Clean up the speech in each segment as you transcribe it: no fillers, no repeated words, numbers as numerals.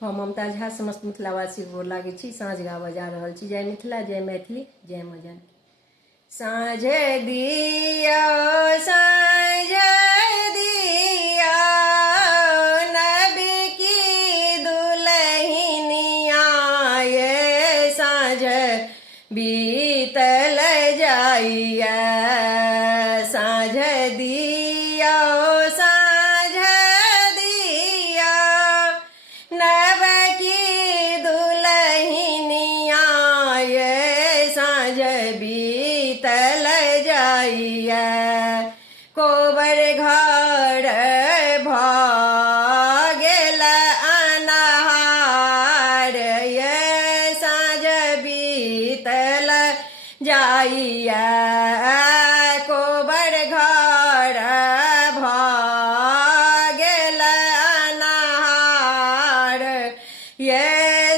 हम ममता झा समस्त मिथिलावासी गोर लागै छी। साँझ गाबऽ जा रहल छी। जय मिथिला, जय मैथिली, जय माँ जानकी। साँझ दिया साँझ दिया नबी की दुल्हनिया, ये साँझ बीतल जाइया। साँझ दिया साँझ दिया नब की दुल्हनिया, ये साँझ बीतल जाइया। कोबर घर भगेल अनहार, ये साँझ बीतल जाइया। कोबर घर भगेल अनहार, ये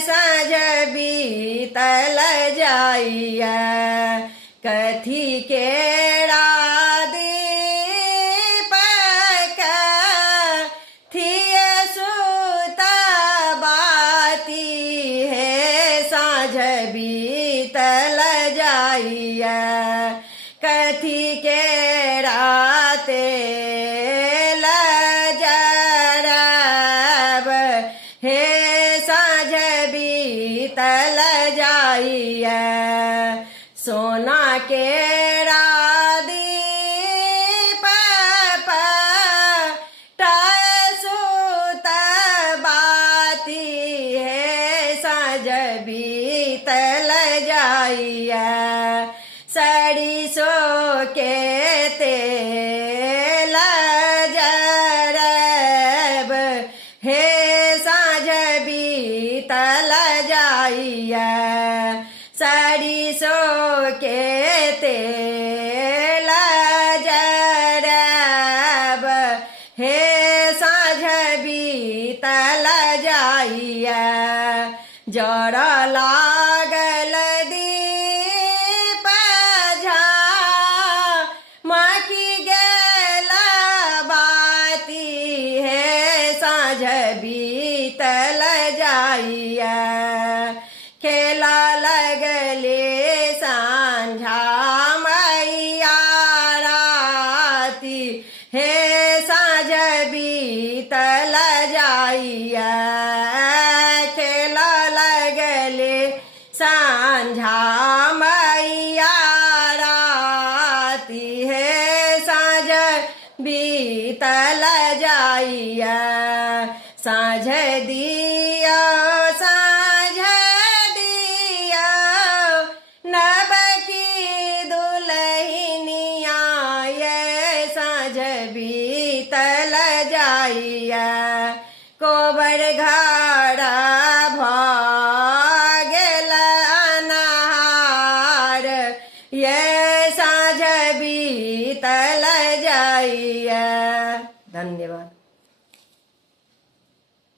साँझ बीतल जाइया। कथी केरा दीपक थिए सुत बाती, है साँझ बीतल जाइया। कथी केरा तेल जरब, हे साँझ बीतल जाइया। सोना केरा दीप सुत बाती, है साँझ बीतल जाइया। सरिसो के तेल जरब, हे साँझ बीतल जाइया। सरिसो के तेल जरब, हे साँझ बीतल जाइया। जड़ लागल दीप झामकी गेल बाती, है साँझ बीतल जाइया। खेला लगले सांझा मैया राती, हे साँझ बीतल जाइया। खेला लगले सांझा मैया राती, हे साँझ बीतल जाइया। साँझ दिया साँझ दिया नब की दुल्हनिया, ये साँझ बीतल जाइया। कोबर घर भगेल अनहार, ये साँझ बीतल जाइया। धन्यवाद।